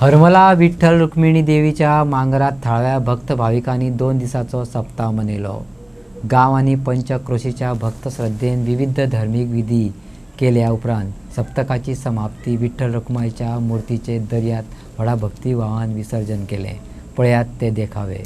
हरमला विठ्ठल रुक्मिणी देवीच्या मांगरात थळव्या भक्त भाविकांनी 2 दिसाचो सप्ताह मनयलो। गांव आणि पंचक्रोशीच्या भक्त श्रद्धेन विविध धार्मिक विधी केल्या उपरांत सप्तकाची समाप्ती विठ्ठल रुक्माईच्या मूर्तीचे दर्यात व्हडा भक्तिभावान विसर्जन केले। पळयात ते देखावे।